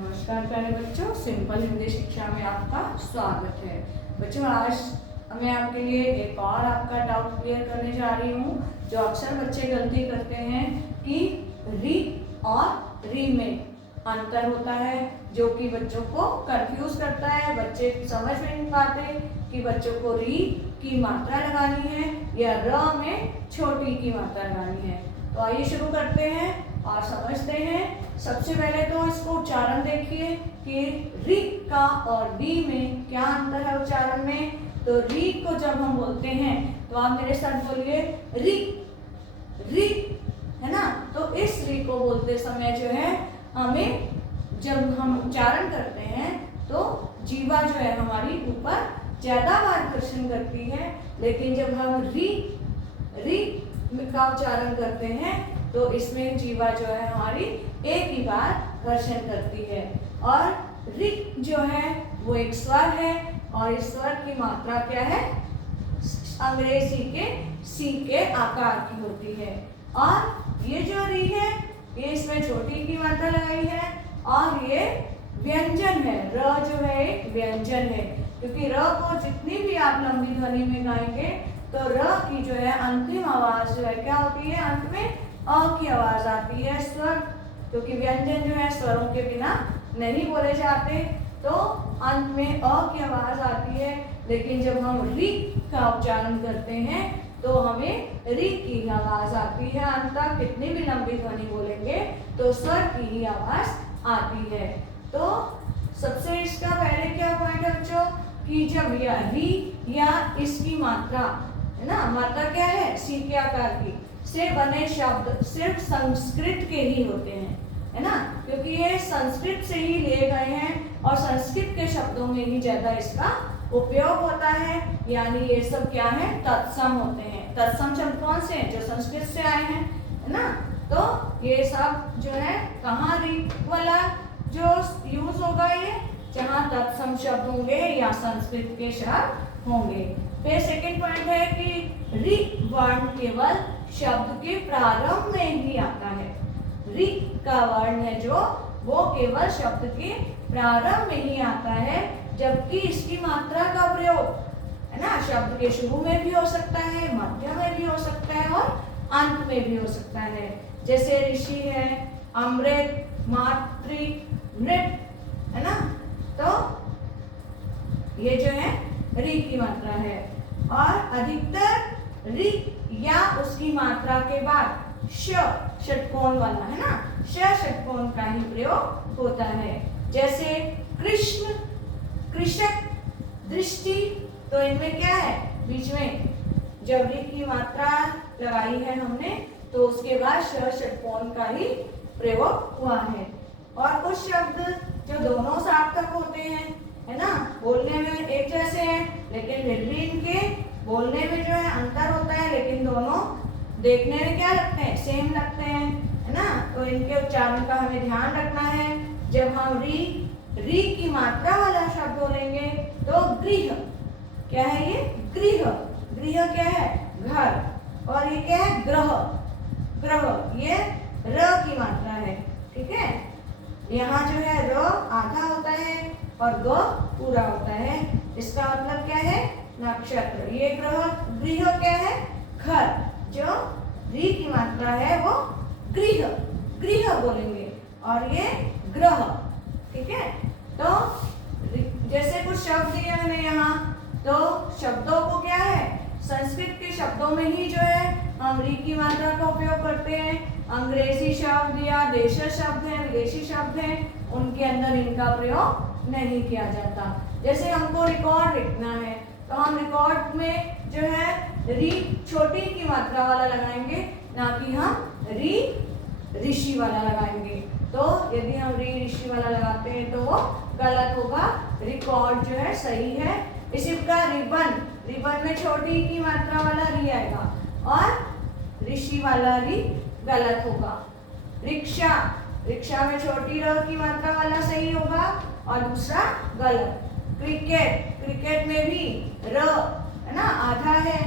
नमस्कार प्यारे बच्चों, सिंपल हिंदी शिक्षा में आपका स्वागत है। बच्चों, आज मैं आपके लिए एक और आपका डाउट क्लियर करने जा रही हूँ। जो अक्सर बच्चे गलती करते हैं कि री और री में अंतर होता है, जो कि बच्चों को कंफ्यूज करता है। बच्चे समझ में नहीं पाते कि बच्चों को री की मात्रा लगानी है या र में छोटी की मात्रा लगानी है। तो आइए शुरू करते हैं और समझते हैं। सबसे पहले तो इसको उच्चारण देखिए कि री का और डी में क्या अंतर है उच्चारण में। तो री को जब हम बोलते हैं तो आप मेरे साथ बोलिए री, री, है ना। तो इस री को बोलते समय जो है हमें, जब हम उच्चारण करते हैं तो जीवा जो है हमारी ऊपर ज्यादा मार्गदर्शन करती है, लेकिन जब हम री का उच्चारण करते हैं तो इसमें जीवा जो है हमारी एक ही बार घर्षण करती है। और रि जो है वो एक स्वर है और इस स्वर की मात्रा क्या है, अंग्रेजी के सी के आकार की होती है। और ये जो री है ये इसमें छोटी की मात्रा लगाई है और ये व्यंजन है। र जो है एक व्यंजन है, क्योंकि र को जितनी भी आप लंबी ध्वनि में गाएंगे तो र की जो है अंतिम आवाज जो है क्या होती है, अंत में अ की आवाज आती है। स्वर, क्योंकि व्यंजन जो है स्वरों के बिना नहीं बोले जाते, तो अंत में अ की आवाज आती है। लेकिन जब हम री का उच्चारण करते हैं तो हमें री की आवाज आती है अंत तक। कितनी भी लंबी ध्वनि बोलेंगे तो स्वर की ही आवाज आती है। तो सबसे इसका पहले क्या पॉइंट है बच्चों कि जब या री या इसकी मात्रा है ना, मात्रा क्या है सी के आकार की से बने शब्द सिर्फ संस्कृत के ही होते हैं, है ना, क्योंकि ये संस्कृत से ही लिए गए हैं और संस्कृत के शब्दों में ही ज्यादा इसका उपयोग होता है। यानी ये सब क्या है, तत्सम होते हैं। तत्सम शब्द कौन से हैं, जो संस्कृत से आए हैं, है ना। तो ये सब जो है कहाँ री वाला जो यूज होगा, ये जहाँ तत्सम शब्द होंगे या संस्कृत के शब्द होंगे। फिर सेकंड पॉइंट है कि री वर्ण केवल शब्द के प्रारंभ में ही आता है। री का वर्ण है जो वो केवल शब्द के प्रारंभ में ही आता है, जबकि इसकी मात्रा का प्रयोग है ना शब्द के शुरू में भी हो सकता है, मध्य में भी हो सकता है और अंत में भी हो सकता है। जैसे ऋषि है, अमृत, मातृ, मृत, है ना। तो ये जो है री की मात्रा है। और अधिकतर री या उसकी मात्रा के बाद श षटकोण वाला, है ना, श षटकोण का ही प्रयोग होता है। जैसे कृष्ण, कृषक, दृष्टि, तो इनमें क्या है, बीच में जब री की मात्रा लगाई है हमने तो उसके बाद श षटकोण का ही प्रयोग हुआ है। और कुछ शब्द जो दोनों सार्थक होते हैं, है ना, बोलने में एक जैसे हैं लेकिन फिर भी इनके बोलने में जो है अंतर होता है, लेकिन दोनों देखने में क्या लगते हैं, सेम लगते हैं, है ना। तो इनके उच्चारण का हमें ध्यान रखना है। जब हम री की मात्रा वाला शब्द बोलेंगे तो गृह, क्या है ये, गृह, गृह क्या है, घर, और ये क्या है, ग्रह, ग्रह, ये र की मात्रा है, ठीक है। यहाँ जो है र आधा होता है और ग पूरा होता है। इसका मतलब क्या है, नक्षत्र। ये ग्रह, गृह क्या है, घर, जो री की मात्रा है वो गृह, गृह बोलेंगे, और ये ग्रह, ठीक है। तो जैसे कुछ शब्द दिए मैंने यहाँ, तो शब्दों को क्या है, संस्कृत के शब्दों में ही जो है हम री की मात्रा का उपयोग करते हैं। अंग्रेजी शब्द या देशी शब्द है, विदेशी शब्द है, उनके अंदर इनका प्रयोग नहीं किया जाता। जैसे हमको रिकॉर्ड लिखना है तो हम रिकॉर्ड में जो है री छोटी की मात्रा वाला लगाएंगे, ना कि हम री ऋषि वाला लगाएंगे। तो यदि हम री ऋषि वाला लगाते हैं तो वो गलत होगा, रिकॉर्ड जो है सही है। इसी प्रकार रिबन, रिबन में छोटी की मात्रा वाला री आएगा और ऋषि वाला री गलत होगा। रिक्शा, रिक्शा में छोटी र की मात्रा वाला सही होगा और दूसरा गलत। क्रिकेट, क्रिकेट में भी र, है ना, आधा है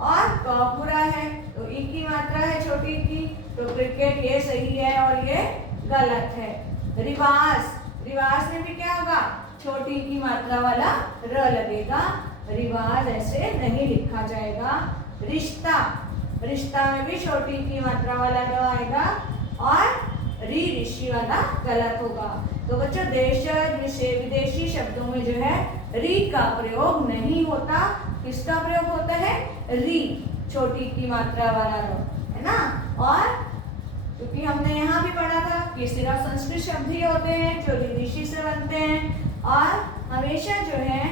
और क पूरा है, तो ई की मात्रा है छोटी की, तो क्रिकेट ये सही है और ये गलत है। रिवाज, रिवाज में भी क्या होगा, छोटी की मात्रा वाला र लगेगा, रिवाज ऐसे नहीं लिखा जाएगा। रिश्ता, रिश्ता में भी छोटी की मात्रा वाला र आएगा और री ऋषि वाला गलत होगा। तो बच्चों देशज विदेशी शब्दों में जो है री का प्रयोग नहीं होता, किसका प्रयोग होता है, री, छोटी की मात्रा वाला रो, है ना। और क्योंकि हमने यहाँ भी पढ़ा था कि सिर्फ संस्कृत शब्द ही होते हैं जो री ऋषि से बनते हैं, और हमेशा जो है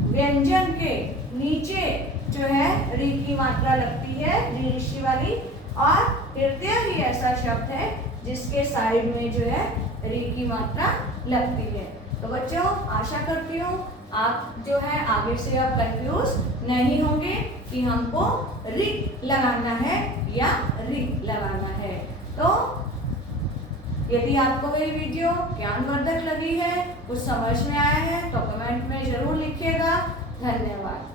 व्यंजन के नीचे जो है री की मात्रा लगती है, री ऋषि वाली, और तृतीय ही ऐसा शब्द है जिसके साइड में जो है री की मात्रा लगती है। तो बच्चों आशा करती हूँ आप जो है आगे से अब कंफ्यूज नहीं होंगे कि हमको री लगाना है या री लगाना है। तो यदि आपको मेरी वीडियो ज्ञानवर्धक लगी है, कुछ समझ में आया है, तो कमेंट में जरूर लिखिएगा। धन्यवाद।